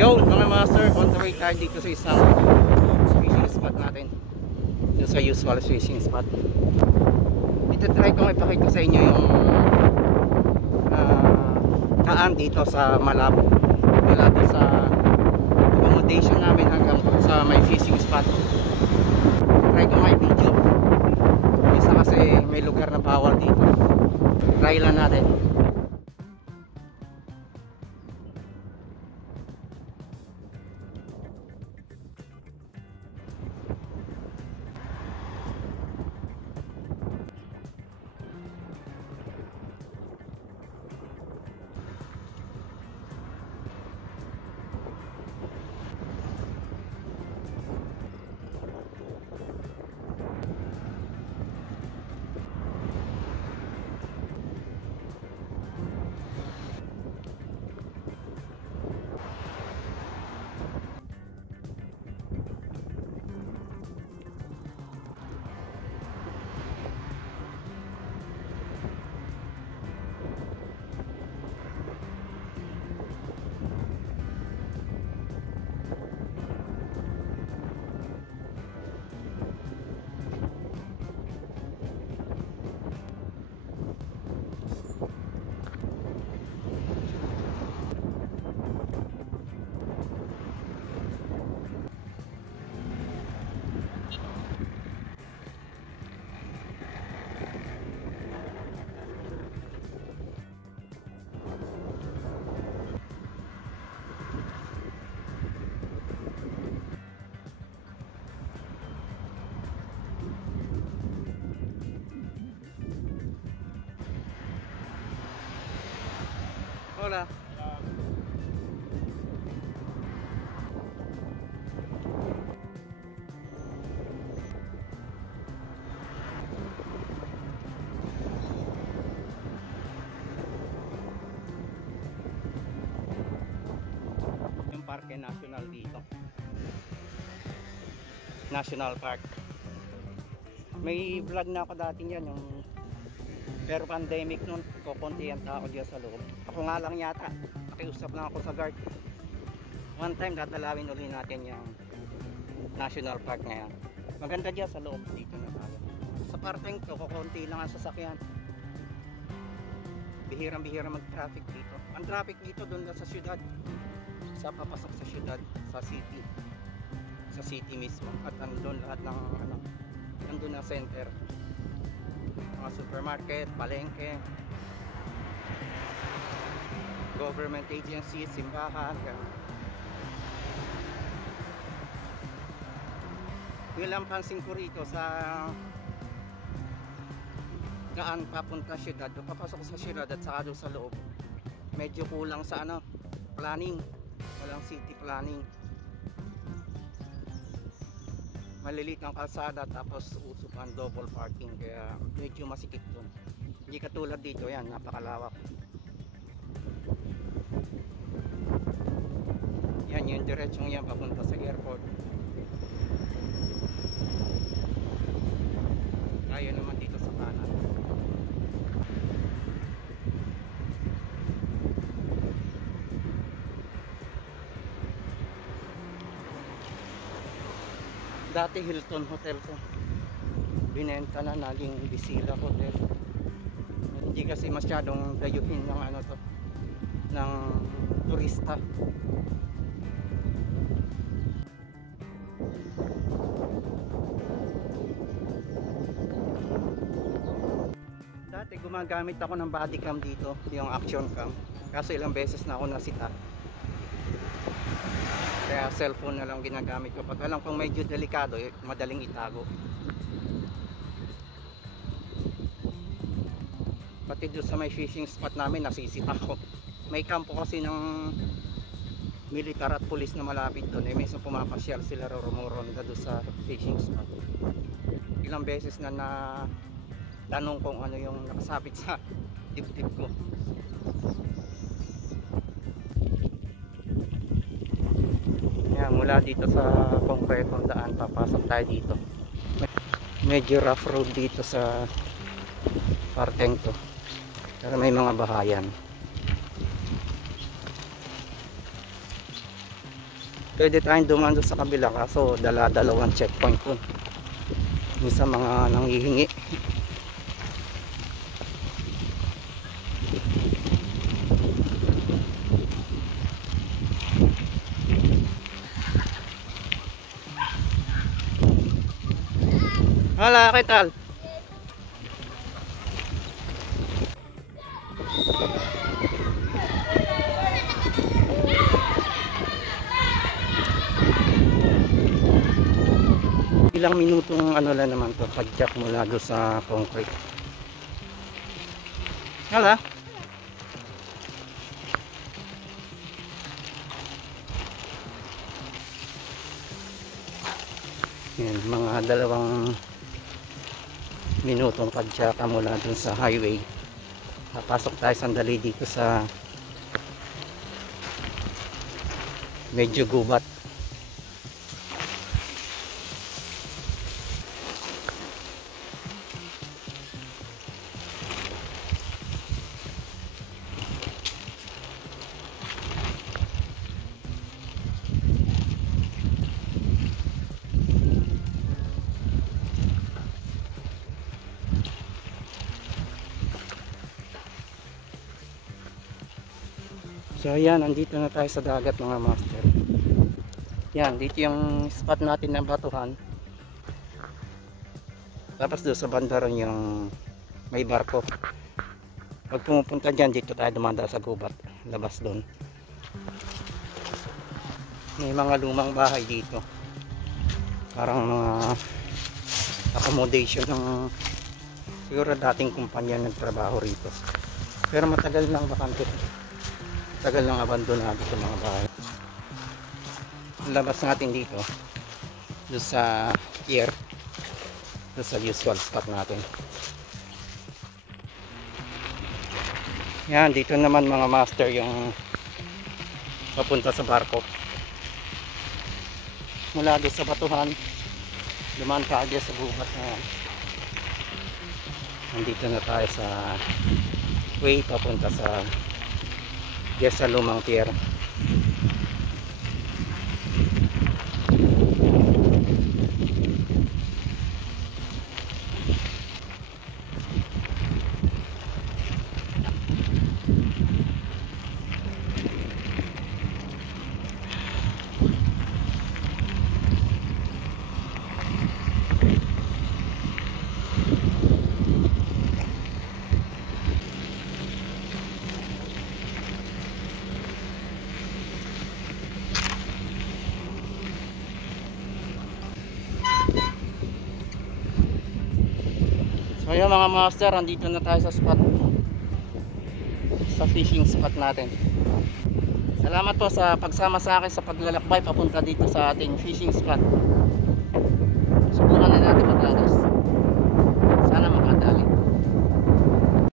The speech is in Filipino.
Yo mga master, on the way tayo dito sa isang fishing spot natin. Dito sa usual fishing spot. Ito try kong ipakita sa inyo yung daan dito sa Malabo. Mula doon sa accommodation namin hanggang sa may fishing spot. Try ko may video. Isa kasi may lugar na bawal dito. Try lang natin. Hola. Yung parke national dito. National Park. May vlog na ako dati yan yung pero pandemic nun, kukunti ang tao dyan sa loob. Ako nga lang yata, nakiusap lang ako sa guard. One time, dadalawin uli natin yung National Park ngayon. Maganda dyan sa loob, dito na tayo. Sa parteng to, kukunti lang ang sasakyan. Bihirang-bihirang mag-traffic dito. Ang traffic dito doon na sa syudad. Sa papasok sa syudad, sa city. Sa city mismo. At andun lahat ng andun na center. Mga supermarket, palengke, government agencies, simbahan. Yun lang pansin ko rito sa daan papunta syudad, papasok sa syudad at saka doon sa loob. Medyo kulang sa planning. Walang city planning. Malilit ang kalsada tapos usok ang double parking kaya medyo masikip doon. Hindi katulad dito, yan napakalawak. Yan yung diretsong yan papunta sa airport. Tayo naman dito sa kanan. Dati Hilton Hotel to. Binenta na, naging Bisila Hotel. Hindi kasi masyadong dayuhin ng to ng turista. Dati gumagamit ako ng body cam dito, yung action cam. Kaso ilang beses na ako nasita. Kaya cellphone na lang ginagamit ko. Pag alam kong medyo delikado, madaling itago. Pati doon sa may fishing spot namin, nasisita ko. May kampo kasi ng militar at pulis na malapit doon. Minsan pumapasyal sila rumuronda doon sa fishing spot. Ilang beses na tanong kung ano yung nakasabit sa dibdib ko. Mula dito sa konkretong daan papasok tayo dito. Medyo rough road dito sa parteng to. Pero may mga bahayan. Pwede tayong dumaan doon sa kabila, kaso dalawang checkpoint doon. Minsan mga nanghihingi. Hala, kital. Ilang minutong ano lang naman to, padjak mula doon sa concrete. Hala. Yan, mga 2 minutong padjaka mula dun sa highway. Papasok tayo sandali dito sa medyo gubat. So ayan, andito na tayo sa dagat mga master. Yan, dito yung spot natin ng batuhan. Tapos doon sa bandaran yung may barko. Pag pumupunta dyan, dito tayo dumanda sa gubat. Labas doon. May mga lumang bahay dito. Parang mga accommodation ng siguro dating kumpanya nagtrabaho rito. Pero matagal nang bakante. Tagal lang abandonado itong mga bahay. Labas natin dito doon sa pier, doon sa usual spot natin. Yan, dito naman mga master yung papunta sa barko. Mula doon sa batuhan, dumaan ka agad sa gubat na yan. Nandito na tayo sa way papunta sa lumang pier. So yun mga master, andito na tayo sa spot, sa fishing spot natin. Salamat po sa pagsama sa akin sa paglalakbay papunta dito sa ating fishing spot. Subukan na natin maglalakbay.